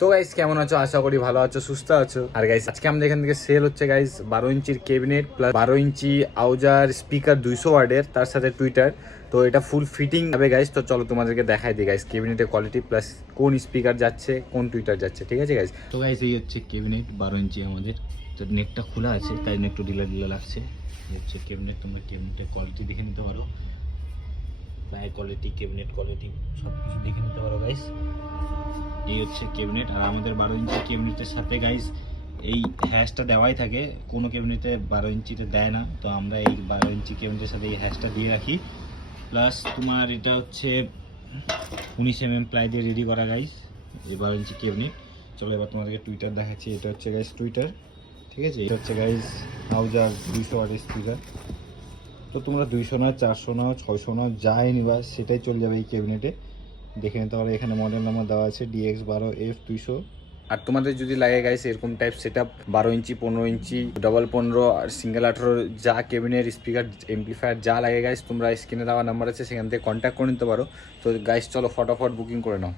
তো গাইস কেমন আছো? আশা করি ভালো আছো, সুস্থ আছো। আর গাইস আজকে আমাদের এখান থেকে সেল হচ্ছে গাইস 12 ইঞ্চির ক্যাবিনেট প্লাস 12 ইঞ্চি আউজার স্পিকার 200 ওয়াটের, তার সাথে টুইটার। তো এটা ফুল ফিটিং হবে গাইস। তো চলো তোমাদেরকে দেখাই দিই গাইস ক্যাবিনেটের কোয়ালিটি প্লাস কোন স্পিকার যাচ্ছে, কোন টুইটার যাচ্ছে। ঠিক আছে গাইস? তো গাইস এই হচ্ছে ক্যাবিনেট 12 ইঞ্চি আমাদের। তো নেটটা খোলা আছে তাই একটু ঢিলা ঢিলা লাগছে। এই হচ্ছে ক্যাবিনেট, তোমরা ক্যাবিনেটের কোয়ালিটি দেখে নিতে পারো, প্লাই কোয়ালিটি, ক্যাবিনেট কোয়ালিটি সব কিছু দেখে নিতে পারো গাইস। এই হচ্ছে ক্যাবিনেট। আর আমাদের 12 ইঞ্চি ক্যাবিনেটের সাথে গাইস এই হ্যাশটা দেওয়াই থাকে, কোনো ক্যাবিনেটে 12 ইঞ্চিতে দেয় না। তো আমরা এই 12 ইঞ্চি ক্যাবিনেটের সাথে এই হ্যাশটা দিয়ে রাখি। প্লাস তোমার এটা হচ্ছে 19 mm প্লাই দিয়ে রেডি করা গাইস এই 12 ইঞ্চি ক্যাবিনেট। চলো এবার তোমাদেরকে টুইটার দেখাচ্ছি। এটা হচ্ছে গাইস টুইটার, ঠিক আছে? এটা হচ্ছে গাইস হাউজার 200 ওয়াটের স্পিকার। তো তোমরা 200 নাও, 400 নাও, 600 নাও, যাই নিবা সেটাই চলে যাবে এই ক্যাবিনেটে। দেখে নিতে পারো, এখানে মডেল নাম্বার দেওয়া আছে DX12F200। আর তোমাদের যদি লাগে গাইস এরকম টাইপ সেট আপ 12 ইঞ্চি, 15 ইঞ্চি, ডবল 15 আর সিঙ্গেল 18 যা ক্যাবিনেট স্পিকার এমপ্লিফায়ার যা লাগে গাইস, তোমরা স্ক্রিনে দেওয়া নাম্বার আছে সেখান থেকে কন্ট্যাক্ট করে নিতে পারো। তো গাইস চলো ফটাফট বুকিং করে নাও।